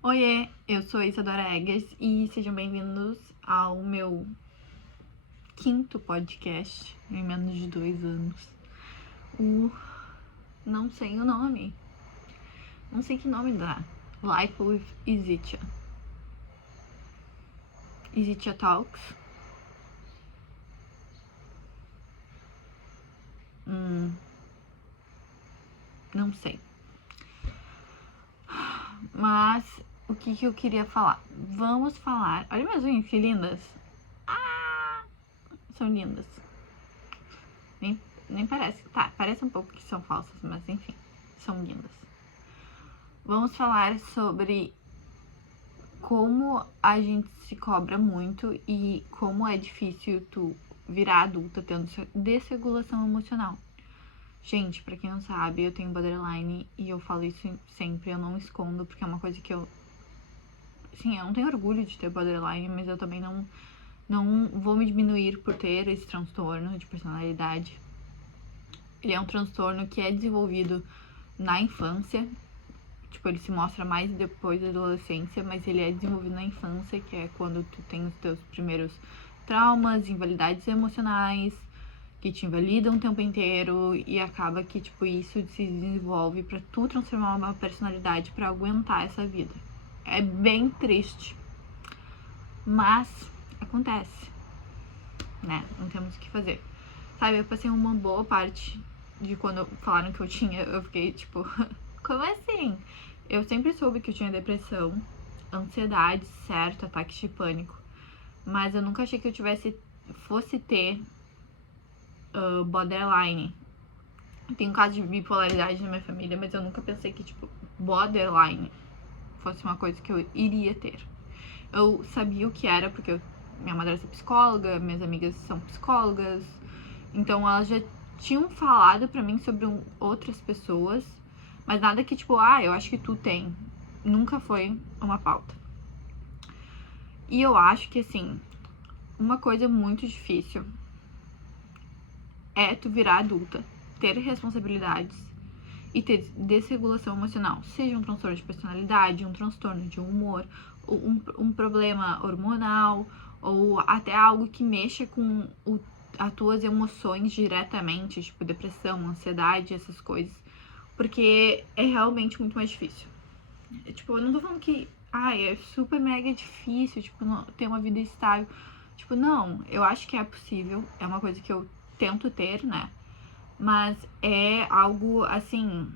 Oiê, eu sou Isadora Eggers e sejam bem-vindos ao meu quinto podcast em menos de 2 anos. Não sei o nome. Não sei que nome dá. Life with Isitia. Isitia Talks. Não sei. Mas o que eu queria falar? Vamos falar. Olha minhas unhas, que lindas. São lindas. Nem parece. Tá, parece um pouco que são falsas, mas enfim, são lindas. Vamos falar sobre como a gente se cobra muito e como é difícil tu virar adulta tendo desregulação emocional. Gente, pra quem não sabe, eu tenho borderline e eu falo isso sempre, eu não escondo, porque é uma coisa que eu... Sim, eu não tenho orgulho de ter borderline, mas eu também não vou me diminuir por ter esse transtorno de personalidade. Ele é um transtorno que é desenvolvido na infância. Tipo, ele se mostra mais depois da adolescência, mas ele é desenvolvido na infância, que é quando tu tem os teus primeiros traumas, invalidades emocionais, que te invalidam o tempo inteiro, e acaba que, tipo, isso se desenvolve pra tu transformar uma personalidade pra aguentar essa vida. É bem triste, mas acontece, né? Não temos o que fazer. Sabe, eu passei uma boa parte de quando falaram que eu tinha, eu fiquei, tipo, como assim? Eu sempre soube que eu tinha depressão, ansiedade, certo, ataques de pânico. Mas eu nunca achei que eu fosse ter borderline. Tem um caso de bipolaridade na minha família, mas eu nunca pensei que, tipo, borderline fosse uma coisa que eu iria ter. Eu sabia o que era, porque minha madrasta é psicóloga, minhas amigas são psicólogas, então elas já tinham falado pra mim sobre outras pessoas, mas nada que, tipo, eu acho que tu tem. Nunca foi uma pauta. E eu acho que, assim, uma coisa muito difícil é tu virar adulta, ter responsabilidades e ter desregulação emocional. Seja um transtorno de personalidade, um transtorno de humor, um problema hormonal, ou até algo que mexa com as tuas emoções diretamente, tipo depressão, ansiedade, essas coisas. Porque é realmente muito mais difícil. Tipo, eu não tô falando que é super mega difícil, tipo, ter uma vida estável. Tipo, não, eu acho que é possível, é uma coisa que eu tento ter, né? Mas é algo, assim,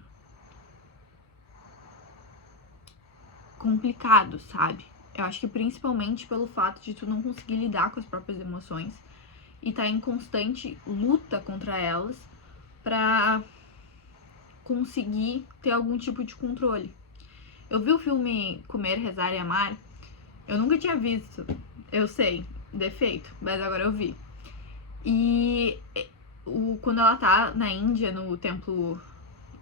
complicado, sabe? Eu acho que principalmente pelo fato de tu não conseguir lidar com as próprias emoções e tá em constante luta contra elas pra conseguir ter algum tipo de controle. Eu vi o filme Comer, Rezar e Amar. Eu nunca tinha visto, eu sei, defeito, mas agora eu vi. E quando ela tá na Índia, no templo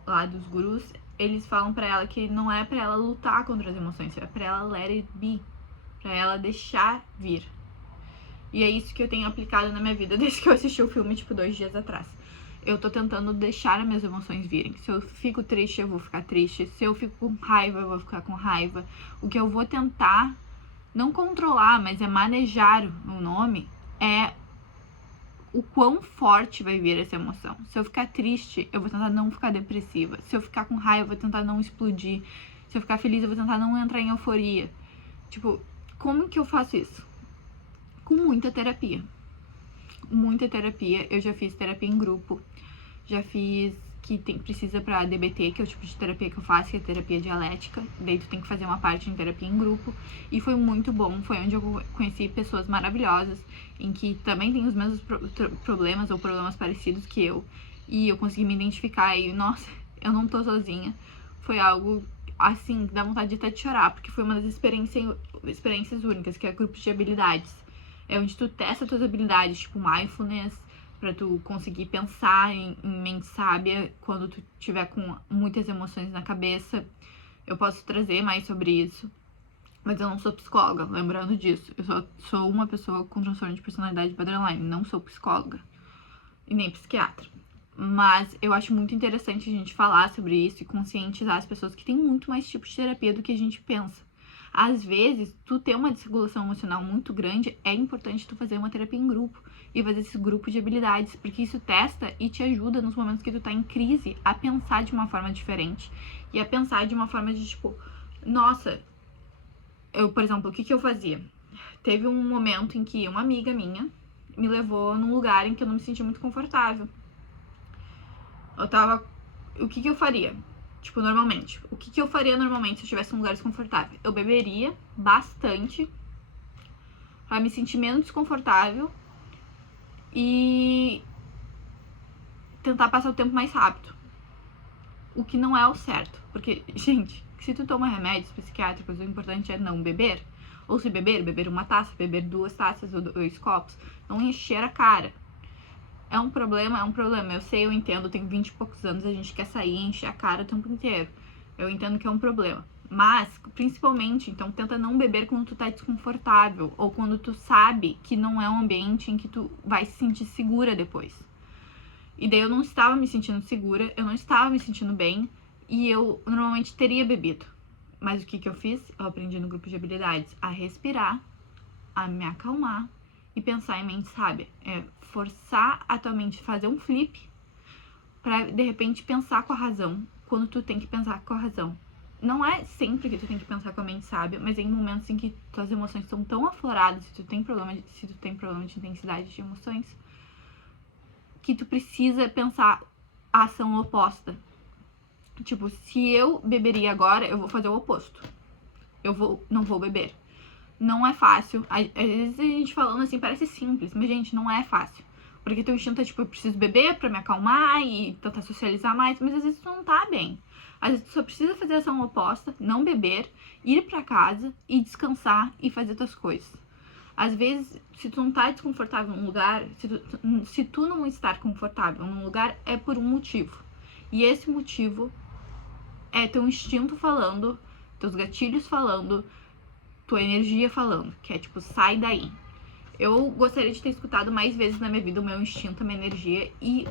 lá dos gurus, eles falam pra ela que não é pra ela lutar contra as emoções, é pra ela let it be, pra ela deixar vir. E é isso que eu tenho aplicado na minha vida desde que eu assisti o filme, tipo, 2 dias atrás. Eu tô tentando deixar as minhas emoções virem. Se eu fico triste, eu vou ficar triste. Se eu fico com raiva, eu vou ficar com raiva. O que eu vou tentar, não controlar, mas é manejar o nome, é o quão forte vai vir essa emoção. Se eu ficar triste, eu vou tentar não ficar depressiva. Se eu ficar com raiva, eu vou tentar não explodir. Se eu ficar feliz, eu vou tentar não entrar em euforia. Tipo, como que eu faço isso? Com muita terapia. Muita terapia. Eu já fiz terapia em grupo. Já fiz precisa pra DBT, que é o tipo de terapia que eu faço, que é terapia dialética. Daí tu tem que fazer uma parte em terapia em grupo. E foi muito bom. Foi onde eu conheci pessoas maravilhosas, em que também tem os mesmos problemas ou problemas parecidos que eu. E eu consegui me identificar e, nossa, eu não tô sozinha. Foi algo, assim, que dá vontade de até de chorar, porque foi uma das experiências únicas, que é grupo de habilidades. É onde tu testa tuas habilidades, tipo mindfulness, pra tu conseguir pensar em mente sábia quando tu tiver com muitas emoções na cabeça. Eu posso trazer mais sobre isso, mas eu não sou psicóloga, lembrando disso. Eu só sou uma pessoa com transtorno de personalidade borderline, não sou psicóloga e nem psiquiatra. Mas eu acho muito interessante a gente falar sobre isso e conscientizar as pessoas que tem muito mais tipos de terapia do que a gente pensa. Às vezes, tu ter uma desregulação emocional muito grande, é importante tu fazer uma terapia em grupo e fazer esse grupo de habilidades, porque isso testa e te ajuda nos momentos que tu tá em crise a pensar de uma forma diferente e a pensar de uma forma de tipo, nossa, por exemplo, o que eu fazia? Teve um momento em que uma amiga minha me levou num lugar em que eu não me sentia muito confortável. O que eu faria? Tipo, normalmente. O que eu faria normalmente se eu estivesse num lugar desconfortável? Eu beberia bastante pra me sentir menos desconfortável e tentar passar o tempo mais rápido. O que não é o certo. Porque, gente, se tu toma remédios psiquiátricos, o importante é não beber. Ou se beber uma taça, beber 2 taças ou 2 copos. Não encher a cara. É um problema. Eu sei, eu entendo, eu tenho 20 e poucos anos, a gente quer sair e encher a cara o tempo inteiro. Eu entendo que é um problema. Mas, principalmente, então, tenta não beber quando tu tá desconfortável. Ou quando tu sabe que não é um ambiente em que tu vai se sentir segura depois. E daí eu não estava me sentindo segura, eu não estava me sentindo bem. E eu normalmente teria bebido. Mas o que eu fiz? Eu aprendi no grupo de habilidades a respirar, a me acalmar e pensar em mente sábia. É forçar a tua mente a fazer um flip pra, de repente, pensar com a razão quando tu tem que pensar com a razão. Não é sempre que tu tem que pensar com a mente sábia, mas em momentos em que tuas emoções são tão afloradas, se tu tem problema de intensidade de emoções, que tu precisa pensar a ação oposta. Tipo, se eu beberia agora, eu vou fazer o oposto. Não vou beber. Não é fácil. Às vezes a gente falando assim parece simples, mas, gente, não é fácil. Porque teu instinto é tipo, eu preciso beber pra me acalmar e tentar socializar mais, mas às vezes tu não tá bem. Às vezes tu só precisa fazer a ação oposta, não beber, ir pra casa e descansar e fazer tuas coisas. Às vezes, se tu não tá desconfortável num lugar, se tu não estar confortável num lugar, é por um motivo. E esse motivo é teu instinto falando, teus gatilhos falando, tua energia falando, que é tipo, sai daí. Eu gostaria de ter escutado mais vezes na minha vida o meu instinto, a minha energia e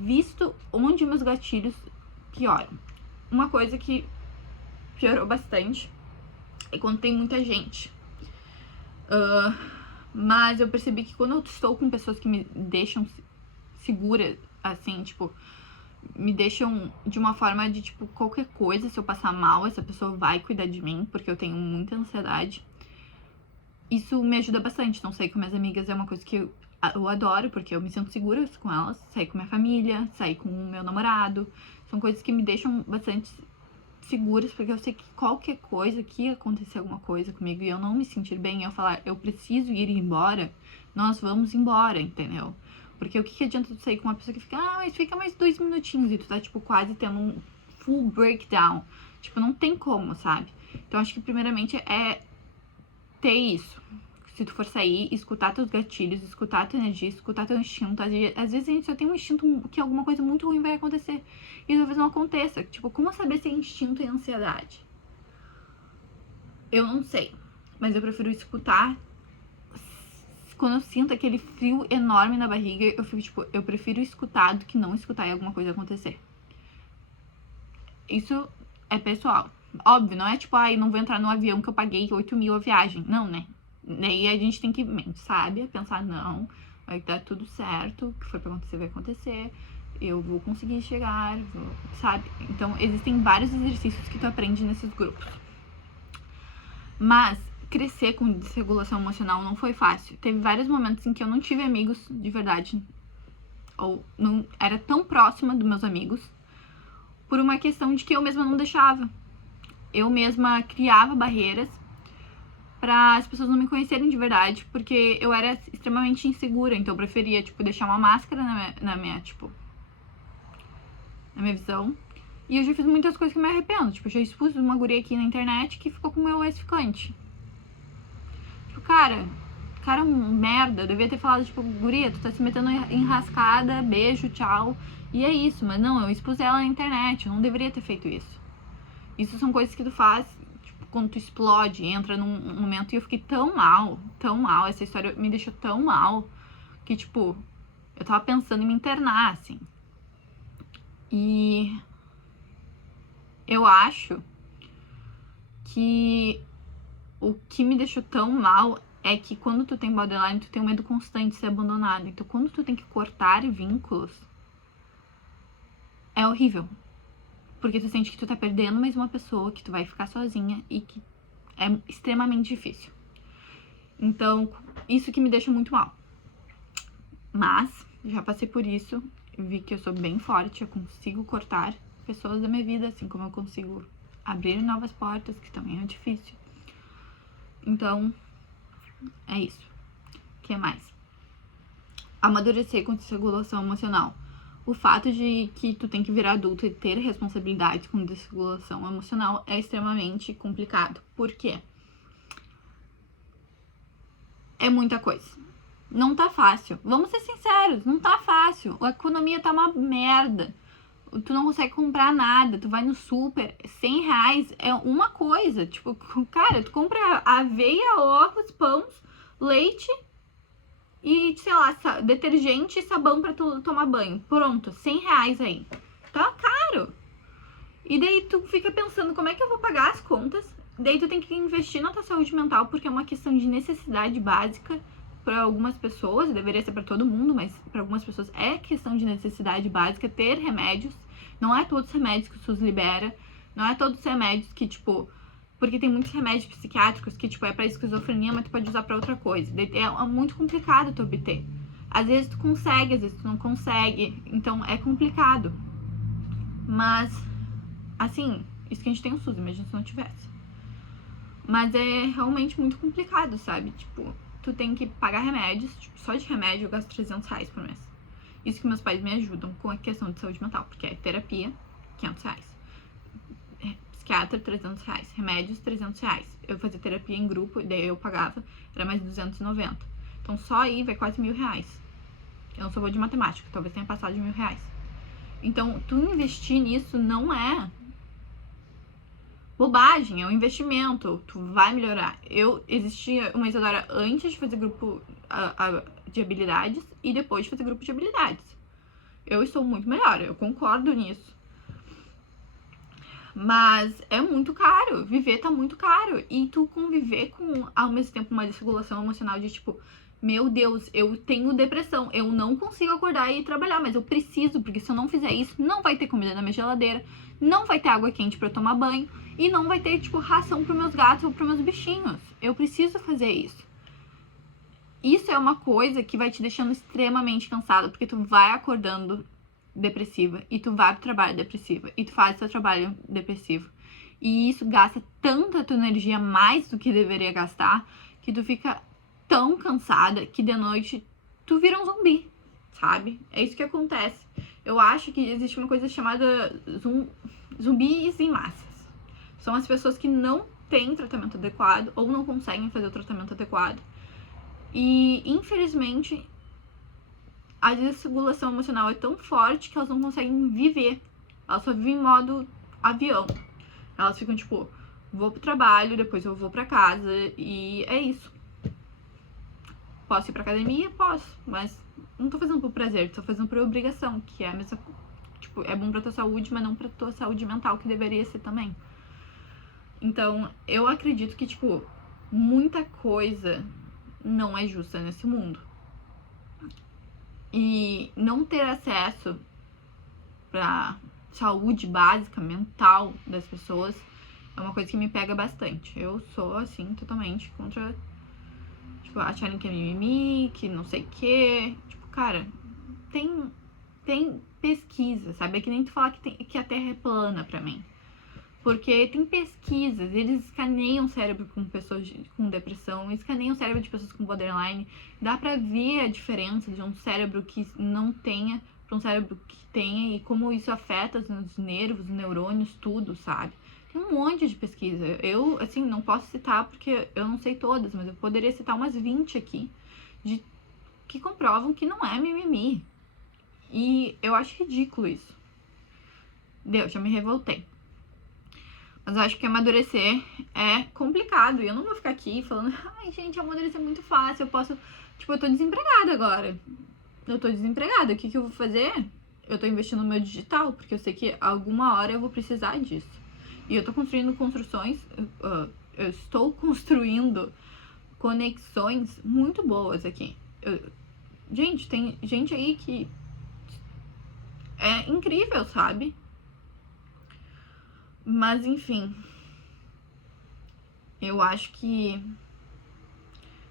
visto onde meus gatilhos pioram. Uma coisa que piorou bastante é quando tem muita gente. Mas eu percebi que quando eu estou com pessoas que me deixam segura, assim, tipo, me deixam de uma forma de, tipo, qualquer coisa, se eu passar mal, essa pessoa vai cuidar de mim, porque eu tenho muita ansiedade. Isso me ajuda bastante. Então, sair com minhas amigas é uma coisa que eu adoro, porque eu me sinto segura com elas. Sair com minha família, sair com o meu namorado. São coisas que me deixam bastante seguras, porque eu sei que qualquer coisa, que acontecer alguma coisa comigo e eu não me sentir bem, eu falar, eu preciso ir embora, nós vamos embora, entendeu? Porque o que adianta tu sair com uma pessoa que fica, mas fica mais 2 minutinhos e tu tá, tipo, quase tendo um full breakdown. Tipo, não tem como, sabe? Então, acho que primeiramente é ter isso. Se tu for sair, escutar teus gatilhos, escutar tua energia, escutar teu instinto. Às vezes a gente só tem um instinto que alguma coisa muito ruim vai acontecer. E talvez não aconteça. Tipo, como saber se é instinto e ansiedade? Eu não sei. Mas eu prefiro escutar. Quando eu sinto aquele frio enorme na barriga, eu fico tipo, eu prefiro escutar do que não escutar e alguma coisa acontecer. Isso é pessoal. Óbvio, não é tipo, não vou entrar no avião que eu paguei 8 mil a viagem. Não, né? Daí a gente tem que, mente sábia, pensar, não, vai dar tudo certo, o que for pra acontecer, vai acontecer, eu vou conseguir chegar, sabe? Então, existem vários exercícios que tu aprende nesses grupos. Mas, crescer com desregulação emocional não foi fácil. Teve vários momentos em que eu não tive amigos de verdade, ou não era tão próxima dos meus amigos, por uma questão de que eu mesma não deixava. Eu mesma criava barreiras para as pessoas não me conhecerem de verdade, porque eu era extremamente insegura, então eu preferia, tipo, deixar uma máscara na minha visão. E eu já fiz muitas coisas que eu me arrependo, tipo, eu já expus uma guria aqui na internet que ficou com o meu ex-ficante. Tipo, cara, merda, eu devia ter falado, tipo, guria, tu tá se metendo em rascada, beijo, tchau, e é isso, mas não, eu expus ela na internet, eu não deveria ter feito isso. Isso são coisas que tu faz quando tu explode, entra num momento, e eu fiquei tão mal, essa história me deixou tão mal, que, tipo, eu tava pensando em me internar, assim. E eu acho que o que me deixou tão mal é que quando tu tem borderline, tu tem um medo constante de ser abandonado. Então, quando tu tem que cortar vínculos, é horrível. Porque tu sente que tu tá perdendo mais uma pessoa, que tu vai ficar sozinha e que é extremamente difícil. Então, isso que me deixa muito mal. Mas, já passei por isso, vi que eu sou bem forte, eu consigo cortar pessoas da minha vida, assim como eu consigo abrir novas portas, que também é difícil. Então, é isso. O que mais? Amadurecer com desregulação emocional. O fato de que tu tem que virar adulto e ter responsabilidades com desregulação emocional é extremamente complicado. Por quê? É muita coisa. Não tá fácil. Vamos ser sinceros, não tá fácil. A economia tá uma merda. Tu não consegue comprar nada. Tu vai no super, R$100 é uma coisa. Tipo, cara, tu compra aveia, ovos, pães, leite e, sei lá, detergente e sabão pra tu tomar banho. Pronto, R$100 aí. Tá caro. E daí tu fica pensando, como é que eu vou pagar as contas? Daí tu tem que investir na tua saúde mental, porque é uma questão de necessidade básica para algumas pessoas, deveria ser para todo mundo, mas para algumas pessoas é questão de necessidade básica ter remédios. Não é todos os remédios que o SUS libera, não é todos os remédios que, tipo, porque tem muitos remédios psiquiátricos que, tipo, é pra esquizofrenia, mas tu pode usar pra outra coisa. É muito complicado tu obter. Às vezes tu consegue, às vezes tu não consegue. Então é complicado. Mas, assim, isso que a gente tem o SUS, imagina se não tivesse. Mas é realmente muito complicado, sabe? Tipo, tu tem que pagar remédios. Tipo, só de remédio eu gasto R$300 por mês. Isso que meus pais me ajudam com a questão de saúde mental, porque é terapia, R$500. Psiquiatra, R$300. Remédios, R$300. Eu fazia terapia em grupo, e daí eu pagava, era mais 290. Então só aí vai quase R$1.000. Eu não sou boa de matemática, talvez tenha passado de R$1.000. Então, tu investir nisso não é bobagem, é um investimento, tu vai melhorar. Eu existia uma Isadora antes de fazer grupo de habilidades e depois de fazer grupo de habilidades. Eu estou muito melhor, eu concordo nisso. Mas é muito caro, viver tá muito caro. E tu conviver com, ao mesmo tempo, uma desregulação emocional de tipo, meu Deus, eu tenho depressão, eu não consigo acordar e ir trabalhar, mas eu preciso, porque se eu não fizer isso, não vai ter comida na minha geladeira, não vai ter água quente pra eu tomar banho, e não vai ter, tipo, ração pros meus gatos ou pros meus bichinhos. Eu preciso fazer isso. Isso é uma coisa que vai te deixando extremamente cansada, porque tu vai acordando depressiva, e tu vai pro trabalho depressiva, e tu faz seu trabalho depressivo. E isso gasta tanta tua energia mais do que deveria gastar, que tu fica tão cansada que de noite tu vira um zumbi, sabe? É isso que acontece. Eu acho que existe uma coisa chamada zumbis em massas. São as pessoas que não têm tratamento adequado ou não conseguem fazer o tratamento adequado. E, infelizmente, a desregulação emocional é tão forte que elas não conseguem viver. Elas só vivem em modo avião. Elas ficam tipo, vou pro trabalho, depois eu vou pra casa e é isso. Posso ir pra academia? Posso, mas não tô fazendo por prazer, tô fazendo por obrigação, que é a mesma, tipo, é bom pra tua saúde, mas não pra tua saúde mental, que deveria ser também. Então, eu acredito que, tipo, muita coisa não é justa nesse mundo. E não ter acesso pra saúde básica, mental das pessoas é uma coisa que me pega bastante. Eu sou, assim, totalmente contra, tipo, acharem que é mimimi, que não sei o quê. Tipo, cara, tem pesquisa, sabe? É que nem tu falar que a Terra é plana pra mim. Porque tem pesquisas, eles escaneiam o cérebro com pessoas com depressão, escaneiam o cérebro de pessoas com borderline. Dá pra ver a diferença de um cérebro que não tenha pra um cérebro que tenha e como isso afeta os nervos, os neurônios, tudo, sabe? Tem um monte de pesquisa. Eu, assim, não posso citar porque eu não sei todas, mas eu poderia citar umas 20 aqui que comprovam que não é mimimi. E eu acho ridículo isso. Deus, já me revoltei. Mas eu acho que amadurecer é complicado. E eu não vou ficar aqui falando, ai, gente, amadurecer é muito fácil. Eu posso. Tipo, eu tô desempregada agora. Eu tô desempregada. O que eu vou fazer? Eu tô investindo no meu digital, porque eu sei que alguma hora eu vou precisar disso. E eu tô construindo construções. Eu estou construindo conexões muito boas aqui. Gente, tem gente aí que é incrível, sabe? Mas enfim, eu acho que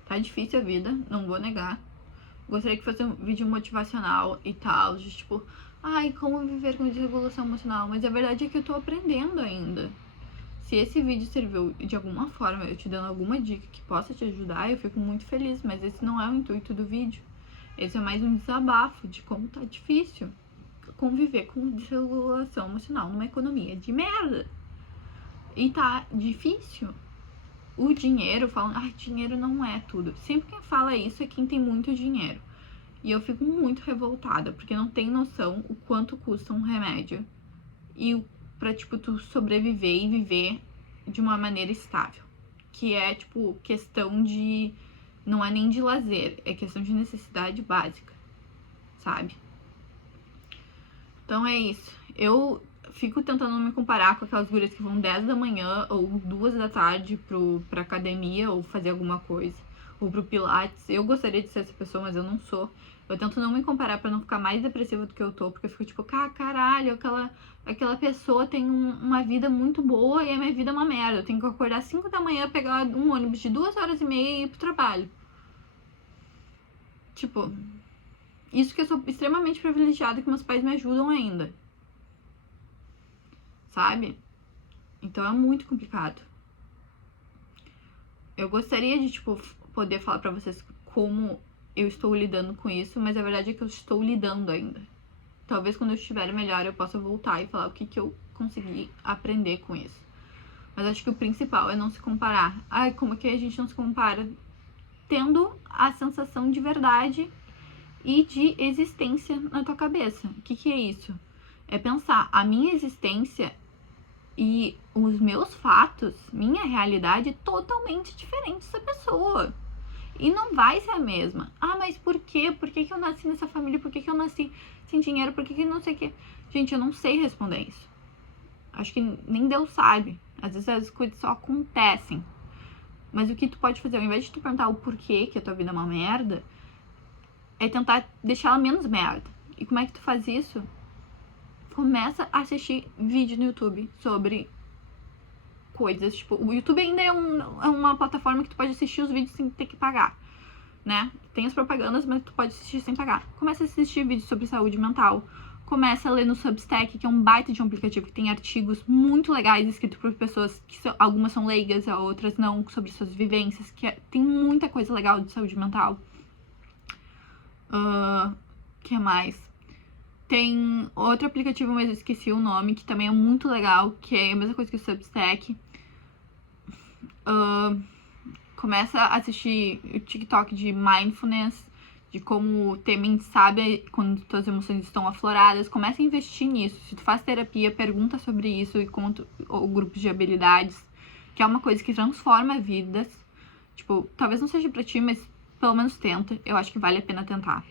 tá difícil a vida, não vou negar. Gostaria que fosse um vídeo motivacional e tal, de tipo, ai, como viver com desregulação emocional. Mas a verdade é que eu tô aprendendo ainda. Se esse vídeo serviu de alguma forma, eu te dando alguma dica que possa te ajudar, eu fico muito feliz. Mas esse não é o intuito do vídeo. Esse é mais um desabafo de como tá difícil conviver com desregulação emocional numa economia de merda. E tá difícil. O dinheiro, falam, dinheiro não é tudo. Sempre quem fala isso é quem tem muito dinheiro. E eu fico muito revoltada, porque não tem noção o quanto custa um remédio. E pra, tipo, tu sobreviver e viver de uma maneira estável. Que é, tipo, questão de... Não é nem de lazer, é questão de necessidade básica, sabe? Então é isso. Eu fico tentando me comparar com aquelas gurias que vão 10 da manhã ou 2 da tarde pra academia ou fazer alguma coisa. Ou pro pilates. Eu gostaria de ser essa pessoa, mas eu não sou. Eu tento não me comparar pra não ficar mais depressiva do que eu tô. Porque eu fico tipo, caralho, aquela pessoa tem uma vida muito boa e a minha vida é uma merda. Eu tenho que acordar 5 da manhã, pegar um ônibus de 2 horas e meia e ir pro trabalho. Tipo, isso que eu sou extremamente privilegiada, que meus pais me ajudam ainda. Sabe? Então é muito complicado. Eu gostaria de, tipo, poder falar pra vocês como eu estou lidando com isso, mas a verdade é que eu estou lidando ainda. Talvez quando eu estiver melhor eu possa voltar e falar o que eu consegui aprender com isso. Mas acho que o principal é não se comparar. Como é que a gente não se compara? Tendo a sensação de verdade e de existência na tua cabeça. O que é isso? É pensar, a minha existência e os meus fatos, minha realidade é totalmente diferente dessa pessoa. E não vai ser a mesma. Mas por quê? Por que eu nasci nessa família? Por que eu nasci sem dinheiro? Por que não sei o quê? Gente, eu não sei responder isso. Acho que nem Deus sabe. Às vezes as coisas só acontecem. Mas o que tu pode fazer, ao invés de tu perguntar o porquê que a tua vida é uma merda, é tentar deixar ela menos merda. E como é que tu faz isso? Começa a assistir vídeo no YouTube sobre coisas, tipo, o YouTube ainda é uma plataforma que tu pode assistir os vídeos sem ter que pagar, né? Tem as propagandas, mas tu pode assistir sem pagar. Começa a assistir vídeos sobre saúde mental, começa a ler no Substack, que é um baita de um aplicativo que tem artigos muito legais escritos por pessoas que algumas são leigas, outras não, sobre suas vivências, tem muita coisa legal de saúde mental. Que mais? Tem outro aplicativo, mas eu esqueci o nome, que também é muito legal, que é a mesma coisa que o Substack. Começa a assistir o TikTok de mindfulness, de como ter mente sábia quando tuas emoções estão afloradas. Começa a investir nisso. Se tu faz terapia, pergunta sobre isso e ou grupos de habilidades, que é uma coisa que transforma vidas. Tipo, talvez não seja pra ti, mas pelo menos tenta. Eu acho que vale a pena tentar.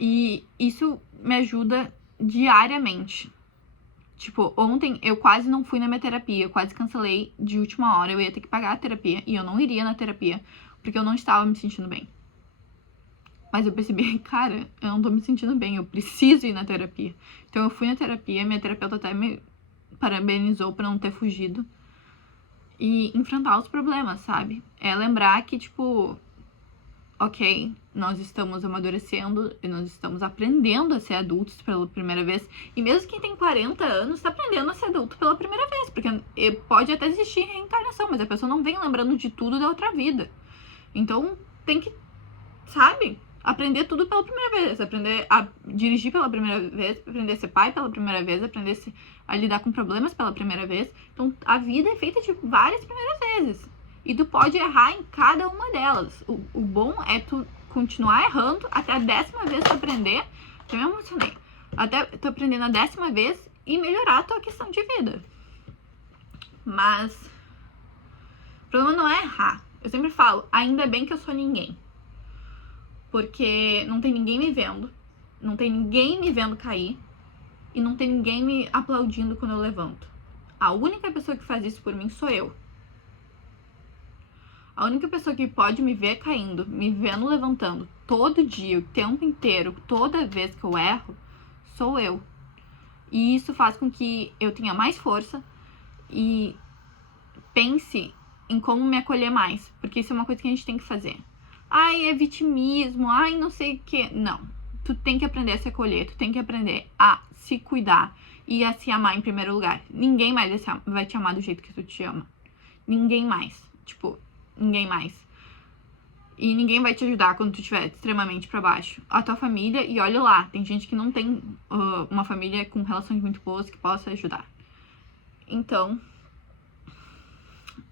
E isso me ajuda diariamente. Tipo, ontem eu quase não fui na minha terapia, eu quase cancelei de última hora, eu ia ter que pagar a terapia e eu não iria na terapia, porque eu não estava me sentindo bem. Mas eu percebi, cara, eu não tô me sentindo bem, eu preciso ir na terapia. Então eu fui na terapia, minha terapeuta até me parabenizou por não ter fugido. E enfrentar os problemas, sabe? É lembrar que, tipo, ok, nós estamos amadurecendo e nós estamos aprendendo a ser adultos pela primeira vez. E mesmo quem tem 40 anos está aprendendo a ser adulto pela primeira vez. Porque pode até existir reencarnação, mas a pessoa não vem lembrando de tudo da outra vida. Então tem que, sabe, aprender tudo pela primeira vez. Aprender a dirigir pela primeira vez, aprender a ser pai pela primeira vez, aprender a lidar com problemas pela primeira vez. Então a vida é feita de várias primeiras vezes. E tu pode errar em cada uma delas. O bom é tu continuar errando até a 10ª vez tu aprender. Eu me emocionei. Até tu aprender na 10ª vez e melhorar a tua questão de vida. Mas o problema não é errar. Eu sempre falo, ainda bem que eu sou ninguém. Porque não tem ninguém me vendo. Não tem ninguém me vendo cair. E não tem ninguém me aplaudindo quando eu levanto. A única pessoa que faz isso por mim sou eu. A única pessoa que pode me ver caindo, me vendo levantando todo dia, o tempo inteiro, toda vez que eu erro, sou eu. E isso faz com que eu tenha mais força e pense em como me acolher mais, porque isso é uma coisa que a gente tem que fazer. Ai, é vitimismo, ai, não sei o que. Não, tu tem que aprender a se acolher, tu tem que aprender a se cuidar e a se amar em primeiro lugar. Ninguém mais vai te amar do jeito que tu te ama. Ninguém mais, tipo, ninguém mais. E ninguém vai te ajudar quando tu estiver extremamente pra baixo. A tua família, e olha lá, tem gente que não tem uma família com relações muito boas que possa ajudar. Então,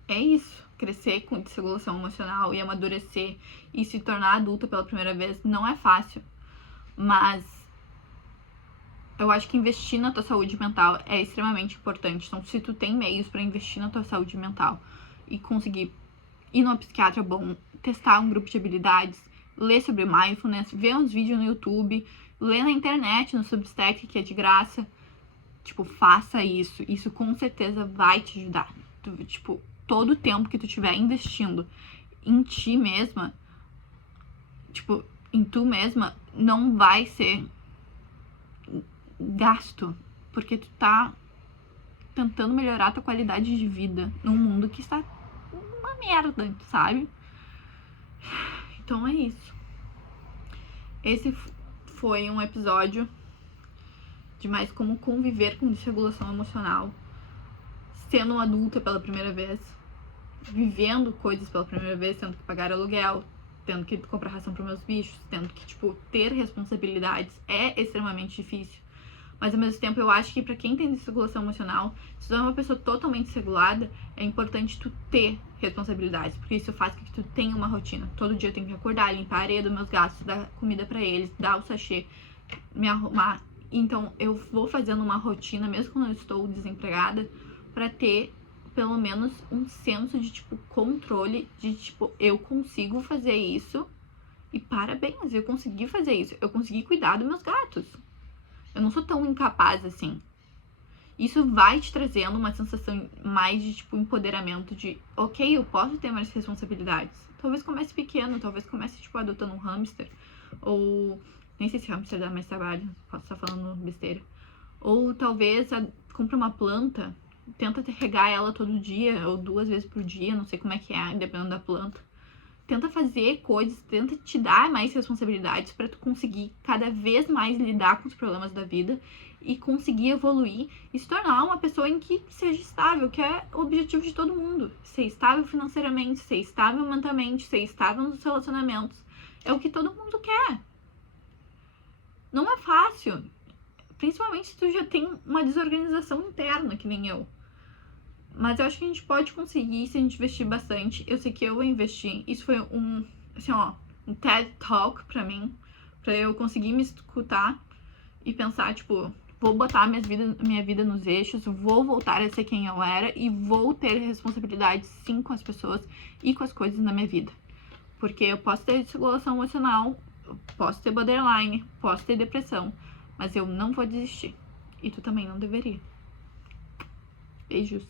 é isso. Crescer com desregulação emocional e amadurecer e se tornar adulta pela primeira vez não é fácil. Mas eu acho que investir na tua saúde mental é extremamente importante. Então, se tu tem meios pra investir na tua saúde mental e conseguir ir numa psiquiatra bom, testar um grupo de habilidades, ler sobre mindfulness, ver uns vídeos no YouTube, ler na internet, no Substack, que é de graça. Tipo, faça isso. Isso com certeza vai te ajudar. Tipo, todo o tempo que tu estiver investindo em ti mesma, tipo, em tu mesma, não vai ser gasto. Porque tu tá tentando melhorar a tua qualidade de vida num mundo que está uma merda, sabe? Então é isso. Esse foi um episódio de mais como conviver com desregulação emocional, sendo uma adulta pela primeira vez, vivendo coisas pela primeira vez, tendo que pagar aluguel, tendo que comprar ração para meus bichos, tendo que, tipo, ter responsabilidades é extremamente difícil. Mas ao mesmo tempo eu acho que pra quem tem desregulação emocional, se tu é uma pessoa totalmente desregulada, é importante tu ter responsabilidades, porque isso faz com que tu tenha uma rotina. Todo dia eu tenho que acordar, limpar a areia dos meus gatos, dar comida pra eles, dar o sachê, me arrumar. Então eu vou fazendo uma rotina, mesmo quando eu estou desempregada, pra ter pelo menos um senso de, tipo, controle, de, tipo, eu consigo fazer isso e parabéns, eu consegui fazer isso, eu consegui cuidar dos meus gatos. Eu não sou tão incapaz assim. Isso vai te trazendo uma sensação mais de, tipo, empoderamento de, ok, eu posso ter mais responsabilidades. Talvez comece pequeno, talvez comece, tipo, adotando um hamster. Ou, nem sei se hamster dá mais trabalho, posso estar falando besteira. Ou talvez compre uma planta, tenta regar ela todo dia, ou 2 vezes por dia, não sei como é que é, dependendo da planta. Tenta fazer coisas, tenta te dar mais responsabilidades para tu conseguir cada vez mais lidar com os problemas da vida e conseguir evoluir e se tornar uma pessoa em que seja estável, que é o objetivo de todo mundo. Ser estável financeiramente, ser estável mentalmente, ser estável nos relacionamentos. É o que todo mundo quer. Não é fácil, principalmente se tu já tem uma desorganização interna, que nem eu. Mas eu acho que a gente pode conseguir se a gente investir bastante. Eu sei que eu vou investir. Isso foi um TED Talk pra mim. Pra eu conseguir me escutar e pensar, tipo, vou botar minha vida nos eixos, vou voltar a ser quem eu era e vou ter responsabilidade sim com as pessoas e com as coisas na minha vida. Porque eu posso ter desregulação emocional, posso ter borderline, posso ter depressão, mas eu não vou desistir. E tu também não deveria. Beijos.